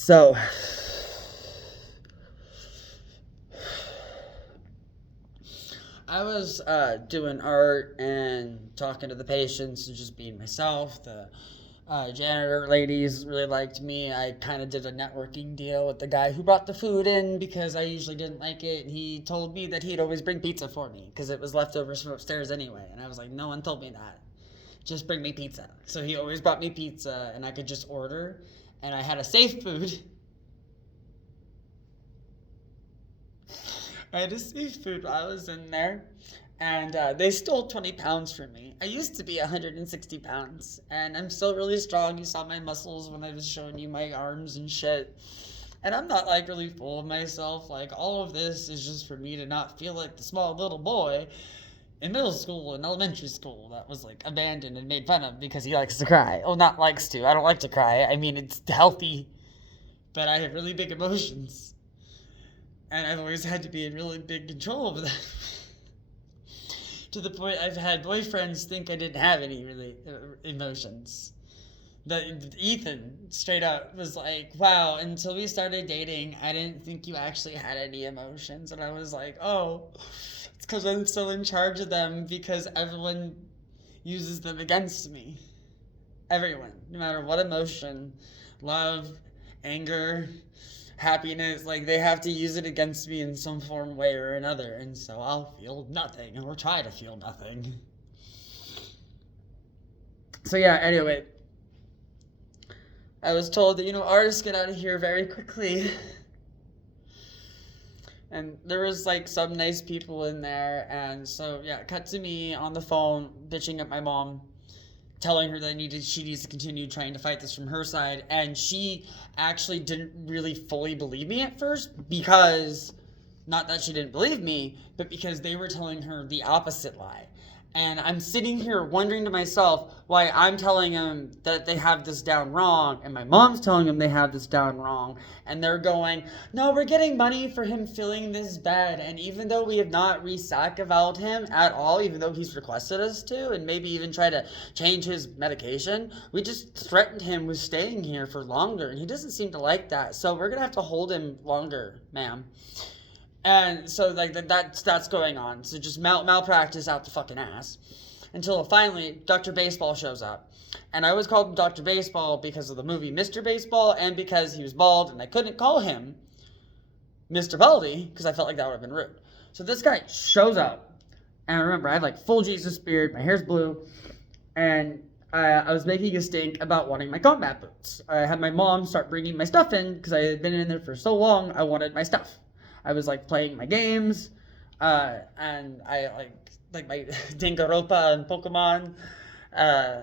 So, I was doing art and talking to the patients and just being myself. The janitor ladies really liked me. I kind of did a networking deal with the guy who brought the food in because I usually didn't like it. And he told me that he'd always bring pizza for me because it was leftovers from upstairs anyway. And I was like, no one told me that. Just bring me pizza. So he always brought me pizza and I could just order. And I had a safe food. I had a seafood while I was in there, and they stole 20 pounds from me. I used to be 160 pounds, and I'm still really strong. You saw my muscles when I was showing you my arms and shit. And I'm not like really full of myself. Like, all of this is just for me to not feel like the small little boy in middle school and elementary school that was like abandoned and made fun of because he likes to cry. Oh, not likes to. I don't like to cry. I mean, it's healthy, but I have really big emotions. And I've always had to be in really big control of that. To the point I've had boyfriends think I didn't have any really emotions. Ethan straight up was like, wow, until we started dating, I didn't think you actually had any emotions. And I was like, oh, it's because I'm still in charge of them because everyone uses them against me. Everyone, no matter what emotion, love, anger, happiness, like they have to use it against me in some form, way or another, and so I'll feel nothing or try to feel nothing. So yeah, anyway, I was told that artists get out of here very quickly. And there was like some nice people in there, and so yeah, cut to me on the phone bitching at my mom, telling her that she needs to continue trying to fight this from her side, and she actually didn't really fully believe me at first because not that she didn't believe me, but because they were telling her the opposite lie. And I'm sitting here wondering to myself why I'm telling them that they have this down wrong, and my mom's telling them they have this down wrong, and they're going, no, we're getting money for him filling this bed, and even though we have not re-sackavowed him at all, even though he's requested us to, and maybe even try to change his medication, we just threatened him with staying here for longer, and he doesn't seem to like that, so we're gonna have to hold him longer, ma'am. And so like that's going on. So just malpractice out the fucking ass. Until finally Dr. Baseball shows up. And I always called him Dr. Baseball because of the movie Mr. Baseball and because he was bald and I couldn't call him Mr. Baldy because I felt like that would have been rude. So this guy shows up. And remember, I have like full Jesus beard, my hair's blue, and I was making a stink about wanting my combat boots. I had my mom start bringing my stuff in because I had been in there for so long, I wanted my stuff. I was like playing my games, and I like my Danganronpa and Pokemon, uh,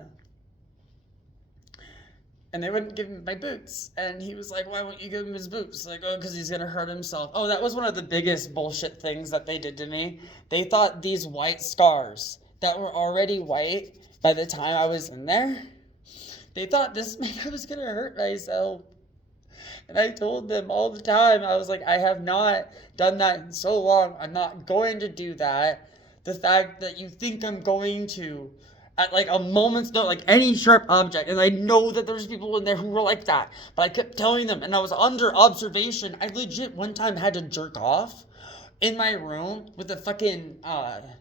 and they wouldn't give him my boots. And he was like, "Why won't you give him his boots?" Like, "Oh, because he's gonna hurt himself." Oh, that was one of the biggest bullshit things that they did to me. They thought these white scars that were already white by the time I was in there, they thought this meant I was gonna hurt myself. And I told them all the time, I was like, I have not done that in so long. I'm not going to do that. The fact that you think I'm going to, at like a moment's notice, like any sharp object, and I know that there's people in there who were like that, but I kept telling them, and I was under observation. I legit one time had to jerk off in my room with a fucking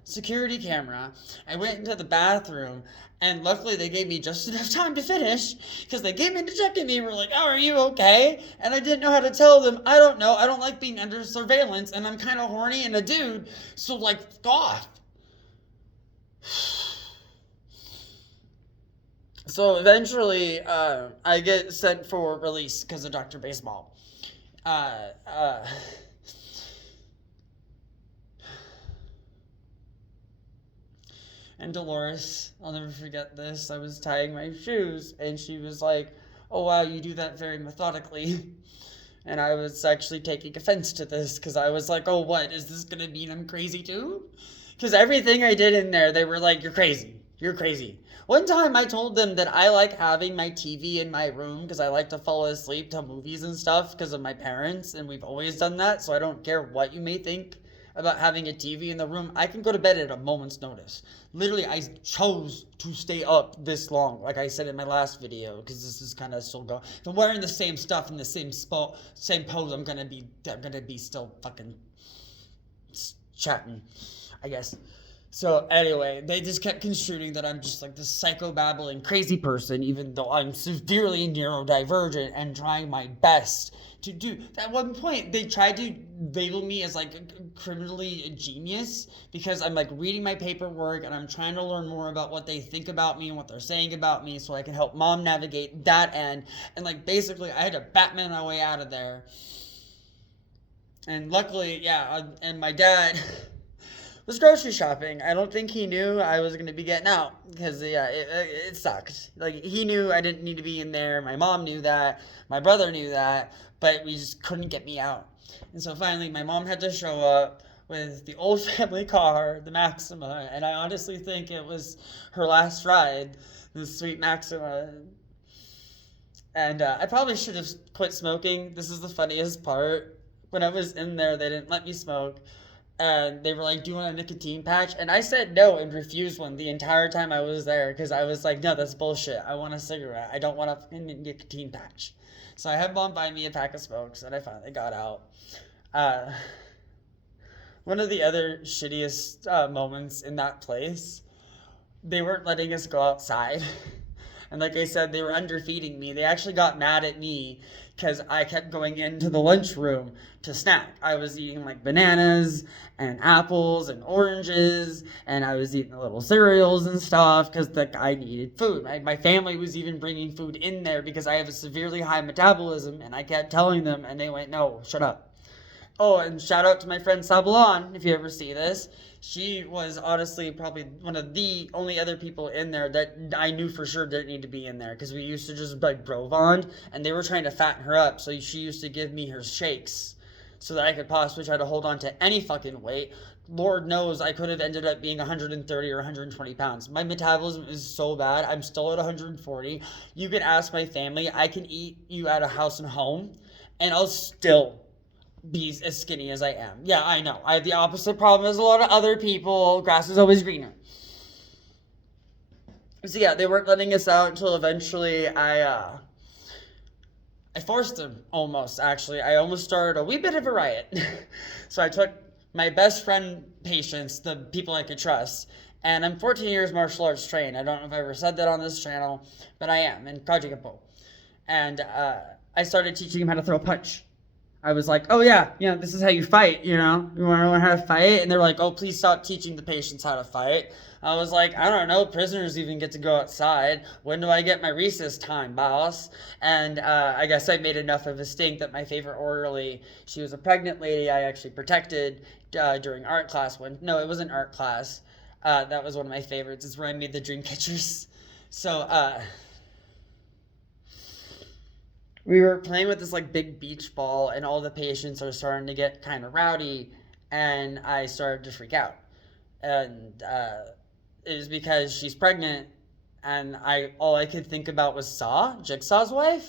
security camera. I went into the bathroom, and luckily they gave me just enough time to finish because they came in to check on me and were like, "Oh, are you okay?" And I didn't know how to tell them, I don't know. I don't like being under surveillance, and I'm kind of horny and a dude, so like, off. So eventually, I get sent for release because of Dr. Baseball. Uh, uh, And Dolores, I'll never forget this. I was tying my shoes, and she was like, "Oh, wow, you do that very methodically." And I was actually taking offense to this because I was like, "Oh, what? Is this going to mean I'm crazy too?" Because everything I did in there, they were like, "You're crazy. You're crazy." One time I told them that I like having my TV in my room because I like to fall asleep to movies and stuff because of my parents, and we've always done that, so I don't care what you may think about having a TV in the room, I can go to bed at a moment's notice. Literally, I chose to stay up this long, like I said in my last video, because this is kind of still going. If I'm wearing the same stuff in the same spot, same pose, I'm gonna be still fucking chatting, I guess. So anyway, they just kept construing that I'm just like this psychobabbling crazy person, even though I'm severely neurodivergent and trying my best to do. At one point, they tried to label me as like criminally a genius because I'm like reading my paperwork and I'm trying to learn more about what they think about me and what they're saying about me so I can help mom navigate that end. And like basically, I had to Batman my way out of there. And luckily, yeah, and my dad was grocery shopping. I don't think he knew I was going to be getting out because, yeah, it sucked. Like, he knew I didn't need to be in there. My mom knew that. My brother knew that. But we just couldn't get me out. And so finally, my mom had to show up with the old family car, the Maxima. And I honestly think it was her last ride, the sweet Maxima. And I probably should have quit smoking. This is the funniest part. When I was in there, they didn't let me smoke. And they were like, do you want a nicotine patch? And I said no and refused one the entire time I was there because I was like, no, that's bullshit. I want a cigarette. I don't want a nicotine patch. So I had mom buy me a pack of smokes and I finally got out. One of the other shittiest moments in that place, they weren't letting us go outside. And like I said, they were underfeeding me. They actually got mad at me because I kept going into the lunchroom to snack. I was eating like bananas and apples and oranges, and I was eating the little cereals and stuff because I needed food. My family was even bringing food in there because I have a severely high metabolism, and I kept telling them, and they went, no, shut up. Oh, and shout out to my friend Sabalon, if you ever see this. She was honestly probably one of the only other people in there that I knew for sure didn't need to be in there because we used to just like bro bond and they were trying to fatten her up. So she used to give me her shakes so that I could possibly try to hold on to any fucking weight. Lord knows I could have ended up being 130 or 120 pounds. My metabolism is so bad. I'm still at 140. You can ask my family. I can eat you at a house and home and I'll still be as skinny as I am. Yeah, I know. I have the opposite problem as a lot of other people. Grass is always greener. So yeah, they weren't letting us out until eventually I forced them almost, actually. I almost started a wee bit of a riot. So I took my best friend patients, the people I could trust, and I'm 14 years martial arts trained. I don't know if I ever said that on this channel, but I am in Krav Maga. And I started teaching them how to throw a punch. I was like, oh yeah, this is how you fight, you want to learn how to fight? And they're like, oh, please stop teaching the patients how to fight. I was like, I don't know, prisoners even get to go outside. When do I get my recess time, boss? And I guess I made enough of a stink that my favorite orderly, she was a pregnant lady I actually protected during art class. No, it wasn't art class. That was one of my favorites. It's where I made the dream catchers. So, we were playing with this like big beach ball and all the patients are starting to get kind of rowdy and I started to freak out. And it was because she's pregnant and all I could think about was Jigsaw's wife,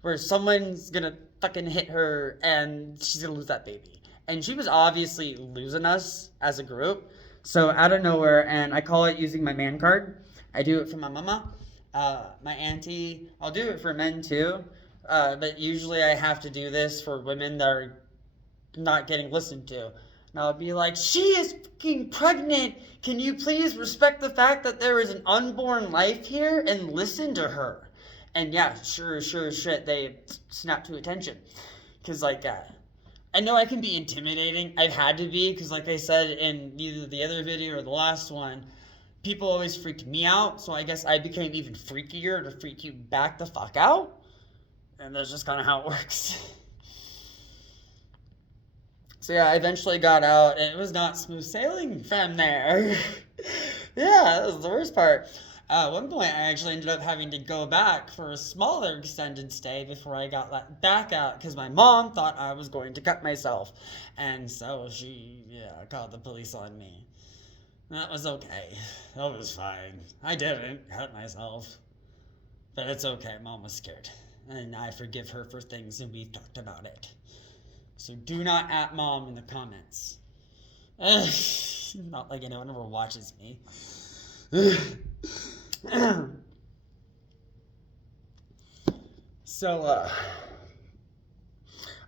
where someone's gonna fucking hit her and she's gonna lose that baby. And she was obviously losing us as a group. So out of nowhere, and I call it using my man card. I do it for my mama, my auntie. I'll do it for men too. But usually I have to do this for women that are not getting listened to. And I'll be like, she is fucking pregnant. Can you please respect the fact that there is an unborn life here and listen to her? And yeah, sure, shit, they snap to attention. Because, like, I know I can be intimidating. I've had to be, because like I said in either the other video or the last one, people always freaked me out. So I guess I became even freakier to freak you back the fuck out. And that's just kind of how it works. So yeah, I eventually got out, and it was not smooth sailing from there. Yeah, that was the worst part. At one point, I actually ended up having to go back for a smaller extended stay before I got let back out, because my mom thought I was going to cut myself. And so she, called the police on me. That was okay. That was fine. I didn't cut myself. But it's okay, Mom was scared. And I forgive her for things, and we've talked about it. So do not at Mom in the comments. Not like anyone ever watches me. So,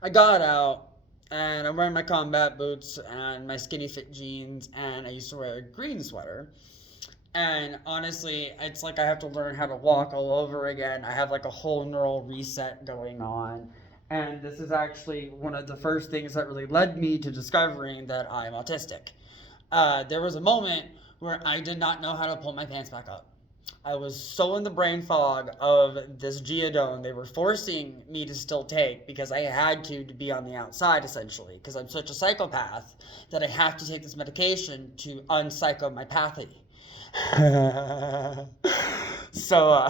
I got out, and I'm wearing my combat boots and my skinny fit jeans, and I used to wear a green sweater. And honestly, it's like I have to learn how to walk all over again. I have like a whole neural reset going on. And this is actually one of the first things that really led me to discovering that I'm autistic. There was a moment where I did not know how to pull my pants back up. I was so in the brain fog of this Geodone they were forcing me to still take because I had to be on the outside essentially because I'm such a psychopath that I have to take this medication to unpsycho my pathy. So,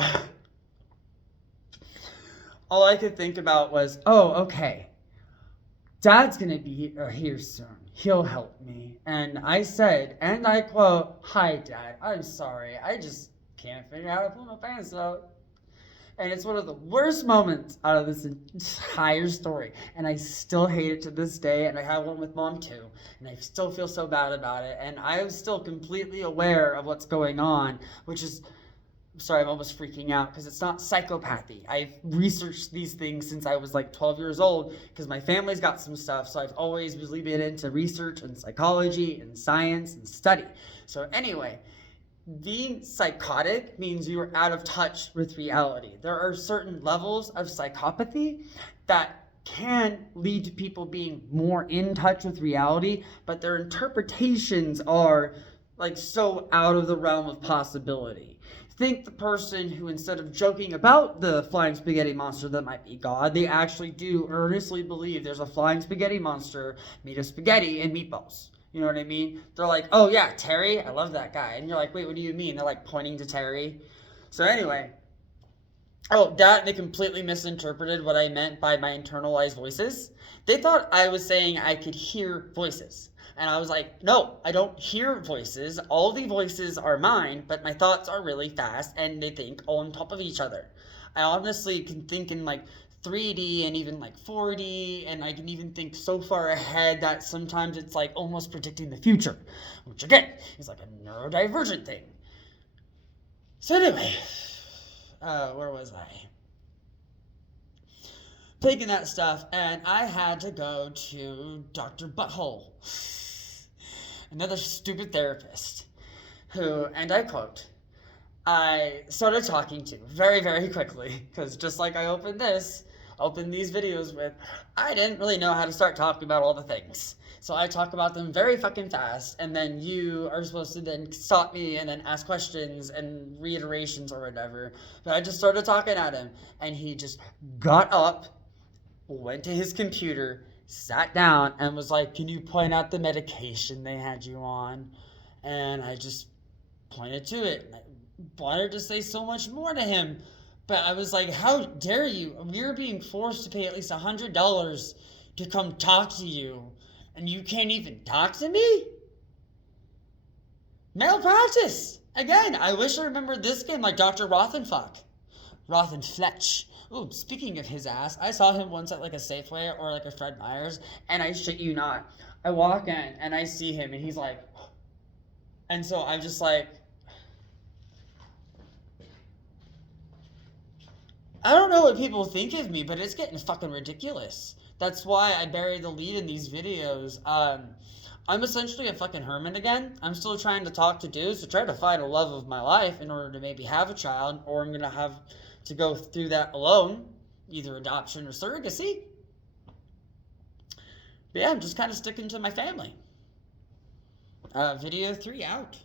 all I could think about was, oh, okay, Dad's gonna be here soon. He'll help me. And I said, and I quote, "Hi, Dad. I'm sorry. I just can't figure out how to pull my pants up." And it's one of the worst moments out of this entire story. And I still hate it to this day. And I have one with Mom too. And I still feel so bad about it. And I am still completely aware of what's going on, which is, sorry, I'm almost freaking out because it's not psychopathy. I've researched these things since I was like 12 years old because my family's got some stuff. So I've always really been into research and psychology and science and study. So anyway, being psychotic means you are out of touch with reality. There are certain levels of psychopathy that can lead to people being more in touch with reality, but their interpretations are like so out of the realm of possibility. Think the person who, instead of joking about the flying spaghetti monster that might be God, they actually do earnestly believe there's a flying spaghetti monster made of spaghetti and meatballs. You know what I mean? They're like, oh yeah, Terry, I love that guy. And you're like, wait, what do you mean? They're like pointing to Terry. So anyway, they completely misinterpreted what I meant by my internalized voices. They thought I was saying I could hear voices. And I was like, no, I don't hear voices. All the voices are mine, but my thoughts are really fast and they think all on top of each other. I honestly can think in like 3D and even like 4D, and I can even think so far ahead that sometimes it's like almost predicting the future, which again is like a neurodivergent thing. So anyway, where was I? Taking that stuff, and I had to go to Dr. Butthole, another stupid therapist, who, and I quote, I started talking to very, very quickly, because just like I opened these videos with, I didn't really know how to start talking about all the things. So I talk about them very fucking fast, and then you are supposed to then stop me and then ask questions and reiterations or whatever. But I just started talking at him, and he just got up, went to his computer, sat down, and was like, can you point out the medication they had you on? And I just pointed to it. I wanted to say so much more to him, but I was like, how dare you? We're being forced to pay at least $100 to come talk to you, and you can't even talk to me? Malpractice! Again, I wish I remembered this game like Dr. Rothenfuck. Rothenfletch. Ooh, speaking of his ass, I saw him once at like a Safeway or like a Fred Meyer's, and I shit you not, I walk in and I see him and he's like, and so I'm just like, I don't know what people think of me, but it's getting fucking ridiculous. That's why I bury the lead in these videos. I'm essentially a fucking hermit again. I'm still trying to talk to dudes to try to find a love of my life in order to maybe have a child, or I'm gonna have to go through that alone, either adoption or surrogacy. But yeah, I'm just kind of sticking to my family. Video 3 out.